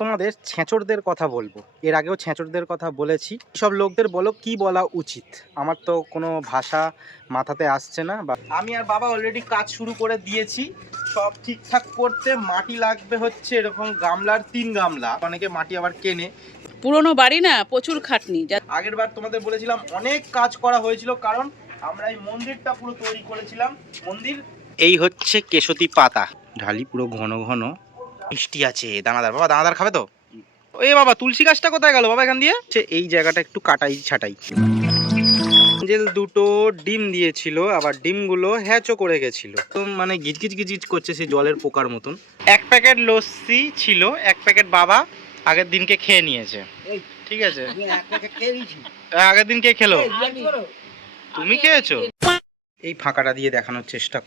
তোমাদের ছেঁচড়দের কথা বলবো। এর আগেও ছেঁচড়দের কথা বলেছি। সব লোকদের বলো কি বলা উচিত, আমার তো কোনো ভাষা মাথাতে আসছে না। বা আমি আর বাবা অলরেডি কাজ শুরু করে দিয়েছি। সব ঠিকঠাক করতে মাটি লাগবে হচ্ছে এরকম গামলার 3 গামলা। অনেকে মাটি আবার কেনে। পুরনো বাড়ি না, প্রচুর খাটনি। আগের বার তোমাদের বলেছিলাম অনেক কাজ করা হয়েছিল, কারণ আমরা এই মন্দিরটা পুরো তৈরি করেছিলাম। মন্দির এই হচ্ছে কেশতী পাতা ঢালি, পুরো ঘন ঘন মিষ্টি আছে। দানাদার বাবা, দানাদার খাবে তো? এ বাবা, তুলসী গাছটা কোথায় গেল বাবা? এখান দিয়ে এই জায়গাটা একটু কাটাই ছাটাই। এঞ্জেল দুটো ডিম দিয়েছিল, আবার ডিমগুলো হ্যাচও করে গেছিল, তো মানে গিজগিজ গিজগিজ করছে সেই জলের পোকার মতন। 1 প্যাকেট লস্যি ছিল, 1 প্যাকেট বাবা আগের দিনকে খেয়ে নিয়েছে। ঠিক আছে, আগের দিন কে খেলো? তুমি খেয়েছো? এই ফাঁকাটা দিয়ে দেখানোর চেষ্টা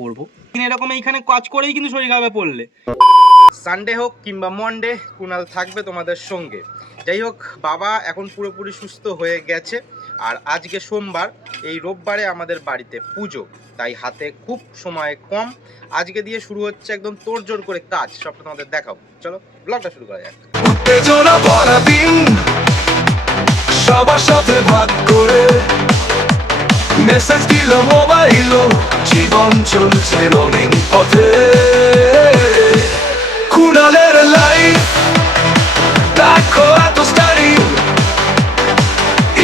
করবো। এরকম এইখানে কাজ করেই কিন্তু শরীর খারাপে পড়লে। সানডে হোক কিংবা মন্ডে, কুনাল থাকবে তোমাদের সঙ্গে। যাই হোক, বাবা এখন পুরোপুরি সুস্থ হয়ে গেছে। আর আজকে সোমবার, এই রোববারে আমাদের বাড়িতে পুজো, তাই হাতে খুব সময় কম। আজকে দিয়ে শুরু হচ্ছে একদম তোড়জোড় করে কাজ, সবটা তোমাদের দেখাবো। চলো ব্লগটা শুরু করা যাক। উত্তেজনা ভরা দিন, সবার সাথে ভাগ করে মেসেজ দিল মোবাইল, জীবন চলছে রঙিন পথে। কুনালের লাইফ দেখো এত স্টাইল,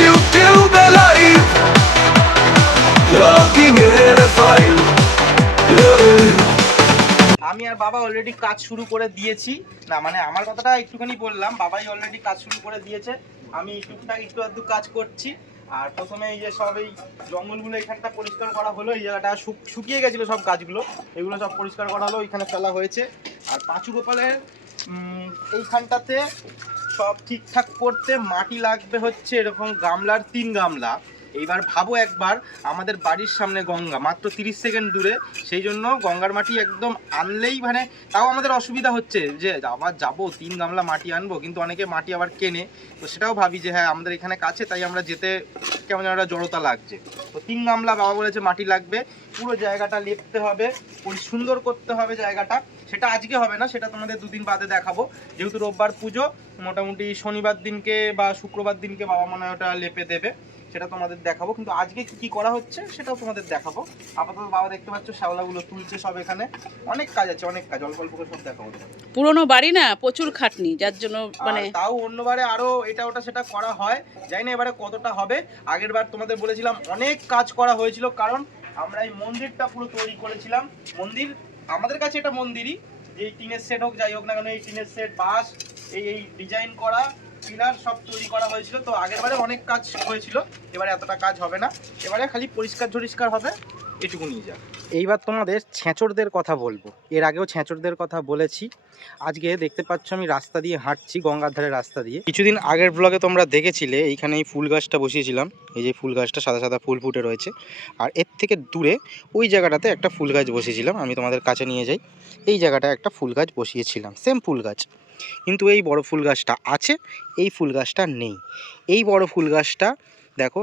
ইউটিউবে লাইভ রকিং এর ফাইল। আমি আর বাবা অলরেডি কাজ শুরু করে দিয়েছি। না মানে আমার কথাটা একটুখানি বললাম, বাবাই অলরেডি কাজ শুরু করে দিয়েছে। আমি টুকটাক একটু আধটু কাজ করছি। আর প্রথমে এই যে সব এই জঙ্গলগুলো এখানটা পরিষ্কার করা হলো। এই জায়গাটা শুকিয়ে গেছিলো সব গাছগুলো, এগুলো সব পরিষ্কার করা হলো, এখানে ফেলা হয়েছে। আর পাঁচু গোপালের এইখানটাতে সব ঠিকঠাক করতে মাটি লাগবে হচ্ছে এরকম গামলার 3 গামলা। এইবার ভাবো একবার, আমাদের বাড়ির সামনে গঙ্গা, মাত্র 30 সেকেন্ড দূরে, সেই জন্য গঙ্গার মাটি একদম আনলেই মানে তাও আমাদের অসুবিধা হচ্ছে যে আবার যাবো 3 গামলা মাটি আনবো, কিন্তু অনেকে মাটি আবার কেনে, তো সেটাও ভাবি যে হ্যাঁ আমাদের এখানে কাছে, তাই আমরা যেতে কেমন যেন একটা জড়তা লাগছে। তো 3 গামলা বাবা বলেছে মাটি লাগবে, পুরো জায়গাটা লেপতে হবে, সুন্দর করতে হবে জায়গাটা। সেটা আজকে হবে না, সেটা তোমাদের 2 দিন বাদে দেখাবো। যেহেতু রোববার পুজো, মোটামুটি শনিবার দিনকে বা শুক্রবার দিনকে বাবা মনে হয় ওটা লেপে দেবে, সেটা তোমাদের দেখাবো। কিন্তু আজকে কি করা হচ্ছে সেটাও তোমাদের দেখাবো। আপাতত বাবা দেখতে পাচ্ছ শ্যাওলাগুলো তুলছে সব, এখানে অনেক কাজ আছে, অনেক কাজ, অল্প অল্প করে সব দেখাবো। পুরনো বাড়ি না, প্রচুর খাটনি, যার জন্য মানে তাও অন্যবারে আরো এটা ওটা সেটা করা হয়, জানি না এবারে কতটা হবে। আগের বার তোমাদের বলেছিলাম অনেক কাজ করা হয়েছিল, কারণ আমরা এই মন্দিরটা পুরো তৈরি করেছিলাম। মন্দির আমাদের কাছে এটা মন্দিরই, এই টিনের সেট হোক যাই হোক না কেন, এই টিনের সেট, বাঁশ, এই ডিজাইন করা পিলার সব তৈরি করা হয়েছিল। তো আগের বারে অনেক কাজ হয়েছিল, এবারে এতটা কাজ হবে না, এবারে খালি পরিষ্কার হবে, এটুকু নিয়ে যাক। এইবার তোমাদের ছেঁচড়দের কথা বলবো। এর আগেও ছেঁচড়দের কথা বলেছি। আজকে দেখতে পাচ্ছ আমি রাস্তা দিয়ে হাঁটছি, গঙ্গার ধারের রাস্তা দিয়ে। কিছুদিন আগের ব্লগে তোমরা দেখেছিলে এইখানে এই ফুল গাছটা বসিয়েছিলাম, এই যে ফুল গাছটা সাদা সাদা ফুল ফুটে রয়েছে। আর এর থেকে দূরে ওই জায়গাটাতে একটা ফুল গাছ বসিয়েছিলাম, আমি তোমাদের কাছে নিয়ে যাই। এই জায়গাটা একটা ফুল গাছ বসিয়েছিলাম, সেম ফুল গাছ, কিন্তু এই বড় ফুল গাছটা আছে, এই ফুল গাছটা নেই। এই বড় ফুল গাছটা দেখো,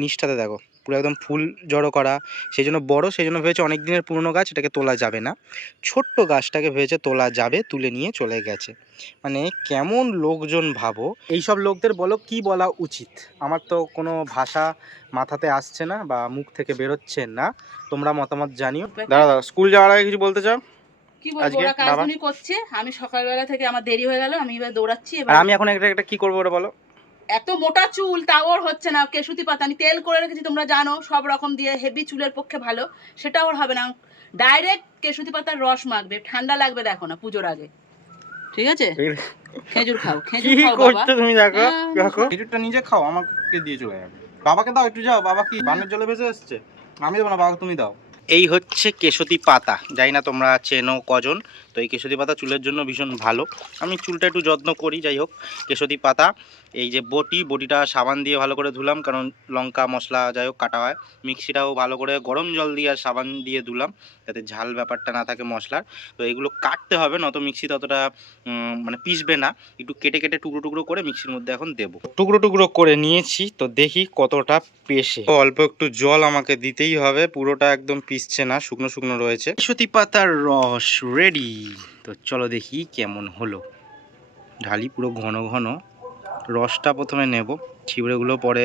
নিচটাতে দেখো পুরো একদম ফুল জড়ো করা, সেই জন্য বড়, সেই জন্য ভেবেছে অনেক দিনের পুরনো গাছ, এটাকে তোলা যাবে না। ছোট্ট গাছটাকে ভেবেছে তোলা যাবে, তুলে নিয়ে চলে গেছে। মানে কেমন লোকজন ভাবো। এইসব লোকদের বলো কি বলা উচিত, আমার তো কোনো ভাষা মাথাতে আসছে না বা মুখ থেকে বেরোচ্ছে না। তোমরা মতামত জানিও। দাদা স্কুল যাওয়ার আগে কিছু বলতে চাও? কি বলবো, ওরা কাজগুলি করছে, আমি সকালবেলা থেকে আমার দেরি হয়ে গেল, আমি এবার দৌড়াচ্ছি। এবার আমি এখন একটা কি করবো ওটা বলো। এত মোটা চুল তাও ওর হচ্ছে না। কেশুতি পাতা আমি তেল করে রেখেছি, তোমরা জানো, সব রকম দিয়ে, হেভি চুলের পক্ষে ভালো, সেটা ওর হবে না। ডাইরেক্ট কেশুতি পাতার রস মাখবে, ঠান্ডা লাগবে, দেখো না পুজোর আগে। ঠিক আছে, খেজুর খাও, খেজুর খাও বাবা। তুমি দেখো খেজুরটা নিজে খাও, আমাকে দিয়ে চলে যাবে। বাবাকে দাও একটু, যাও, বাবা কি বানের জলে ভেসে এসছে, আমি দেবো না, বাবা তুমি দাও। এই হচ্ছে কেশতী পাতা, জানি না তোমরা চেনো কজন। তো এই কেশতী পাতা চুলের জন্য ভীষণ ভালো, আমি চুলটা একটু যত্ন করি। যাই হোক, কেশতী পাতা, এই যে বটিটা সাবান দিয়ে ভালো করে ধুলাম, কারণ লঙ্কা মশলা যাই হোক কাটা হয়। মিক্সিটাও ভালো করে গরম জল দিয়ে আর সাবান দিয়ে ধুলাম, যাতে ঝাল ব্যাপারটা না থাকে মশলার। তো এগুলো কাটতে হবে, নত মিক্সি ততটা মানে পিসবে না। একটু কেটে কেটে টুকরো টুকরো করে মিক্সির মধ্যে এখন দেবো। টুকরো টুকরো করে নিয়েছি, তো দেখি কতটা পেশে। অল্প একটু জল আমাকে দিতেই হবে, পুরোটা একদম পিসছে না, শুকনো শুকনো রয়েছে। কেশতী পাতার রস রেডি, তো চলো দেখি কেমন হলো। ঢালি পুরো ঘন ঘন। রসটা প্রথমে নেব, ছিবড়েগুলো পরে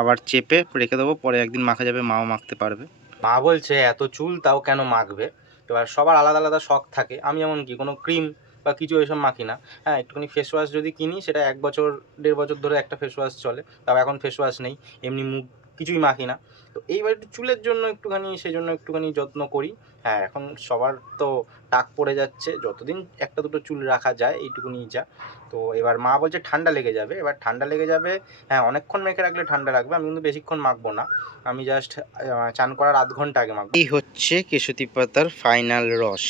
আবার চেপে রেখে দেবো, পরে একদিন মাখা যাবে, মাও মাখতে পারবে। মা বলছে এত চুল তাও কেন মাখবে। এবার সবার আলাদা আলাদা শখ থাকে, আমি এমন কি কোনো ক্রিম বা কিছু এসব মাখি না। হ্যাঁ, একটুখানি ফেস ওয়াশ যদি কিনি, সেটা 1 বছর 1.5 বছর ধরে একটা ফেস ওয়াশ চলে, তাও এখন ফেস ওয়াশ নেই, এমনি মুখ কিছুই মাখি না। তো এইবার একটু চুলের জন্য একটুখানি, সেই জন্য একটুখানি যত্ন করি। হ্যাঁ, এখন সবার তো টাক পড়ে যাচ্ছে, যতদিন একটা দুটো চুল রাখা যায় এইটুকুনি যা। তো এবার মা বলছে ঠান্ডা লেগে যাবে, এবার ঠান্ডা লেগে যাবে। হ্যাঁ, অনেকক্ষণ মেখে রাখলে ঠান্ডা লাগবে, আমি কিন্তু বেশিক্ষণ মাখবো না, আমি জাস্ট চান করার আধ ঘন্টা আগে মাখবো। এই হচ্ছে কেশুতি পাতার ফাইনাল রস,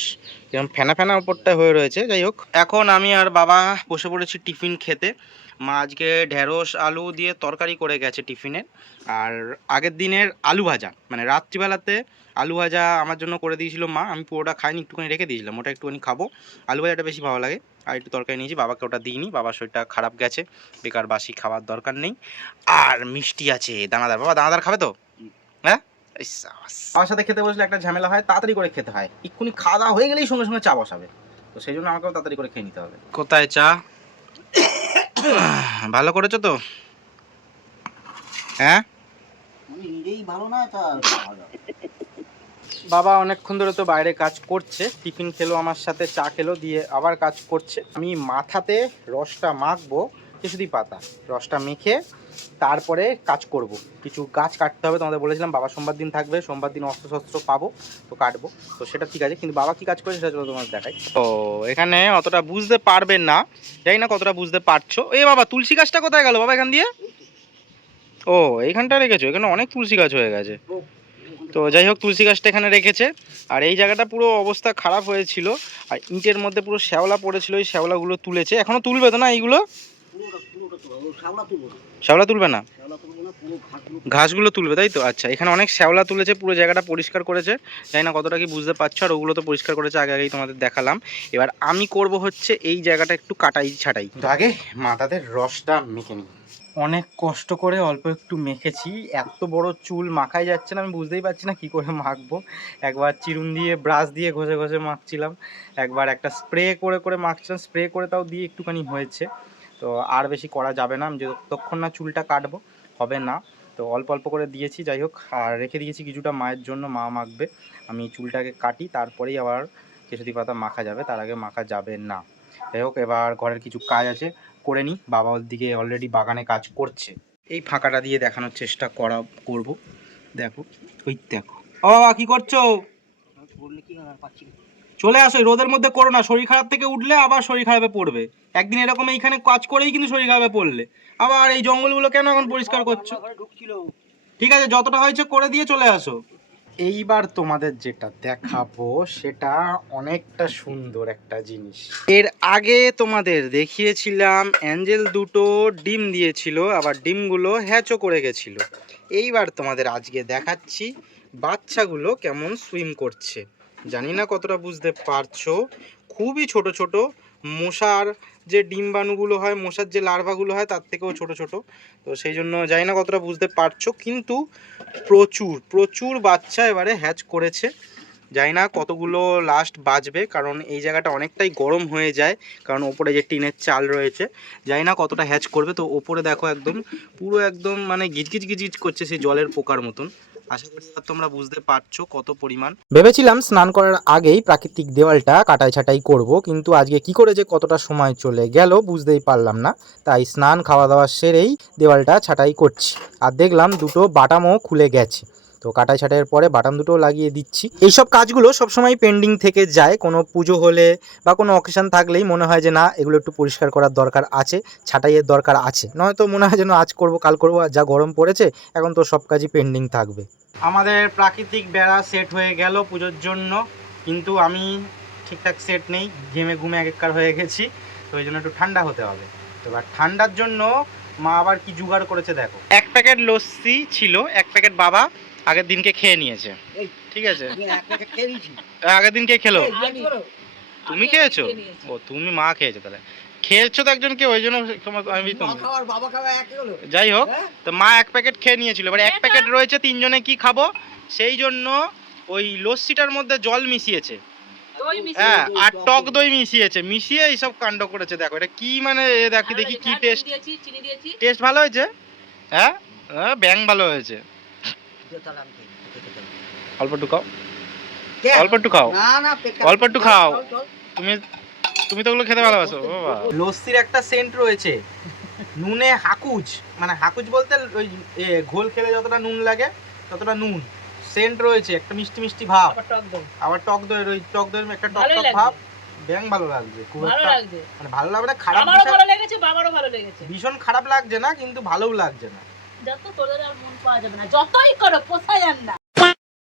যেরকম ফেনা ফেনা ওপরটা হয়ে রয়েছে। যাই হোক, এখন আমি আর বাবা বসে পড়েছি টিফিন খেতে। মা আজকে ঢেঁড়স আলু দিয়ে তরকারি করে গেছে টিফিনে, আর আগের দিনের আলু ভাজা, মানে রাত্রিবেলাতে আলু ভাজা আমার জন্য করে দিয়েছিল মা। আমি পুরোটা খাইনি, একটুখানি রেখে দিয়েছিলাম, ওটা একটুখানি খাবো। আলু ভাজাটা বেশি ভালো লাগে। আর একটু তরকারি নিয়েছি, বাবাকে ওটা দিইনি, বাবার শরীরটা খারাপ গেছে, বেকার বাসি খাওয়ার দরকার নেই। আর মিষ্টি আছে দানাদার, বাবা দানাদার খাবে তো? হ্যাঁ, বাবার সাথে খেতে বসলে একটা ঝামেলা হয়, তাড়াতাড়ি করে খেতে হয়, এক্ষুনি খাওয়া দাওয়া হয়ে গেলেই সঙ্গে সঙ্গে চা বসাবে, তো সেই জন্য আমাকেও তাড়াতাড়ি করে খেয়ে নিতে হবে। কোথায় চা? ভালো করেছো তো? হ্যাঁ, বাবা অনেকক্ষণ ধরে তো বাইরে কাজ করছে, টিফিন খেলো আমার সাথে, চা খেলো, দিয়ে আবার কাজ করছে। আমি মাথাতে রসটা মাখবো, কেশুতি পাতা রসটা মেখে তারপরে কাজ করব। কিছু গাছ কাটতে হবে, তোমাদের বলেছিলাম বাবা সোমবার দিন থাকবে, সোমবার দিন অস্ত্র শস্ত্র পাবো, তো কাটবো। তো সেটা ঠিক আছে, কিন্তু বাবা কি কাজ করেছে সেটা চলো তোমাদের দেখাই। ও, এখানে অতটা বুঝতে পারবেন না, জানি না কতটা বুঝতে পারছো। এ বাবা, তুলসী গাছটা কোথায় গেল বাবা এখান দিয়ে? ও, এইখানটা রেখেছো, এখানে অনেক তুলসী গাছ হয়ে গেছে। তো যাই হোক, তুলসী গাছটা এখানে রেখেছে। আর এই জায়গাটা পুরো অবস্থা খারাপ হয়েছিল, আর ইটের মধ্যে পুরো শ্যাওলা পড়েছিল, এই শ্যাওলাগুলো তুলেছে। এখনো তুলবে তো না এইগুলো? শ্যাওলা তুলবে না, ঘাসগুলো তুলবে, তাই তো? আচ্ছা, এখানে অনেক শ্যাওলা তুলেছে, পুরো জায়গাটা পরিষ্কার করেছে, জানি না কতটা কি বুঝতে পারছো। আর ওগুলো তো পরিষ্কার করেছে, আগে আগেই তোমাদের দেখালাম। এবার আমি করব হচ্ছে এই জায়গাটা একটু কাটাই ছাটাই। তো আগে মাথাতে রসটা মেখে নিই। অনেক কষ্ট করে অল্প একটু মেখেছি, এত বড় চুল মাখাই যাচ্ছে না, আমি বুঝতেই পারছি না কি করে মাখবো। একবার চিরুন দিয়ে ব্রাশ দিয়ে ঘষে ঘষে মাখছিলাম, একবার একটা স্প্রে করে করে মাখছিলাম, স্প্রে করে তাও দিয়ে একটুখানি হয়েছে। তো আর বেশি করা যাবে না, আমি যতক্ষণ না চুলটা কাটবো হবে না। তো অল্প অল্প করে দিয়েছি, যাই হোক। আর রেখে দিয়েছি কিছুটা মায়ের জন্য, মা মাখবে। আমি চুলটাকে কাটি, তারপরেই আবার কেশুতি পাতা মাখা যাবে, তার আগে মাখা যাবে না। যাই হোক, এবার ঘরের কিছু কাজ আছে করে নিই। বাবা ওর দিকে অলরেডি বাগানে কাজ করছে। এই ফাঁকাটা দিয়ে দেখানোর চেষ্টা করব। দেখো, ওই দেখো। ও বাবা, কি করছো? চলে আসো, রোদের মধ্যে করো না, শরীর খারাপ থেকে উঠলে আবার শরীর খারাপে পড়বে। একদিন এরকম এইখানে কাজ করেই কিন্তু শরীর খারাপে পড়লে, আবার এই জঙ্গলগুলো কেন এখন পরিষ্কার করছো? ঠিক আছে, যতটা হয়েছে করে দিয়ে চলে আসো। এইবার তোমাদের যেটা দেখাবো সেটা অনেকটা সুন্দর একটা জিনিস। এর আগে তোমাদের দেখিয়েছিলাম অ্যাঞ্জেল দুটো ডিম দিয়েছিল, আবার ডিমগুলো হ্যাচও করে গেছিল। এইবার তোমাদের আজকে দেখাচ্ছি বাচ্চাগুলো কেমন সুইম করছে। জানি না কতটা বুঝতে পারছো, খুবই ছোট ছোট, মশার যে ডিম্বাণুগুলো হয়, মশার যে লার্ভাগুলো হয় তার থেকেও ছোট ছোট। তো সেই জন্য জানি না কতটা বুঝতে পারছো, কিন্তু প্রচুর প্রচুর বাচ্চা এবারে হ্যাচ করেছে। জানি না কতগুলো লাস্ট বাঁচবে, কারণ এই জায়গাটা অনেকটাই গরম হয়ে যায়, কারণ ওপরে যে টিনের চাল রয়েছে। জানি না কতটা হ্যাচ করবে। তো ওপরে দেখো একদম পুরো একদম মানে গিজগিজ গিজগিজ করছে, সেই জলের পোকার মতন। আশা করি তোমরা বুঝতে পারছো কত পরিমাণ। ভেবেছিলাম স্নান করার আগেই প্রাকৃতিক দেওয়ালটা কাটাই ছাটাই করব, কিন্তু আজকে কি করে যে কতটা সময় চলে গেল বুঝতেই পারলাম না। তাই স্নান খাওয়া দাওয়া সেরেই দেওয়ালটা ছাটাই করছি। আর দেখলাম দুটো বাটামও খুলে গেছে, তো কাটাই ছাটাইয়ের পরে বাটাম দুটো লাগিয়ে দিচ্ছি। এইসব কাজগুলো সবসময় পেন্ডিং থেকে যায়, কোনো পুজো হলে বা কোনো অকেশন থাকলেই মনে হয় যে না, এগুলো একটু পরিষ্কার করার দরকার আছে, ছাটাইয়ের দরকার আছে, নয়তো মনে হয় যেন আজ করব কাল করবো। আর যা গরম পড়েছে এখন তো সব কাজই পেন্ডিং থাকবে। আমাদের প্রাকৃতিক বেড়া সেট হয়ে গেল পুজোর জন্য, কিন্তু আমি ঠিকঠাক সেট নেই, ঘেমে ঘুমে একেকার হয়ে গেছি, তো ওই জন্য একটু ঠান্ডা হতে হবে। তো এবার ঠান্ডার জন্য মা আবার কি জোগাড় করেছে দেখো। 1 প্যাকেট লস্যি ছিল, 1 প্যাকেট বাবা আগের দিনকে খেয়ে নিয়েছে, ঠিক আছে? আগের দিন কে খেলো? তুমি খেয়েছো? ও, তুমি মা খেয়েছো, তাহলে খেয়েছো তো একজন কে, ওই জন্য আমি। যাই হোক, তো মা 1 প্যাকেট খেয়ে নিয়েছিল, এবার 1 প্যাকেট রয়েছে, 3 জনে কি খাবো, সেই জন্য ওই লস্যিটার মধ্যে জল মিশিয়েছে। দই মিশিয়ে হ্যাঁ আর টক দই মিশিয়ে এইসব কাণ্ড করেছে। দেখো এটা কি মানে দেখি দেখি কি টেস্ট, দিয়েছি, চিনি দিয়েছি। টেস্ট ভালো হয়েছে? হ্যাঁ ব্যাং ভালো হয়েছে। অল্প একটু খাও, অল্প একটু খাও, অল্প একটু খাও। তুমি তো ওগুলো খেতে ভালোবাসো বাবা। লস্যির একটা সেন্ট রয়েছে, নুনে হাকুজ, মানে হাকুজ বলতে ওই ঘোল খেলে যতটা নুন লাগে ততটা নুন সেন্ট রয়েছে, একটা মিষ্টি মিষ্টি ভাব, আবার টক দইয়ের ওই টক দইয়ের একটা টক টক ভাব। ব্যাং ভালো লাগছে, খুব একটা মানে ভালো লাগবে না, খারাপ আমারও ভালো লেগেছে, বাবারও ভালো লেগেছে। ভীষণ খারাপ লাগছে না কিন্তু ভালোও লাগছে না। যত তোদের আর মন পাওয়া যাবে না, যতই করো পোষায় আর না।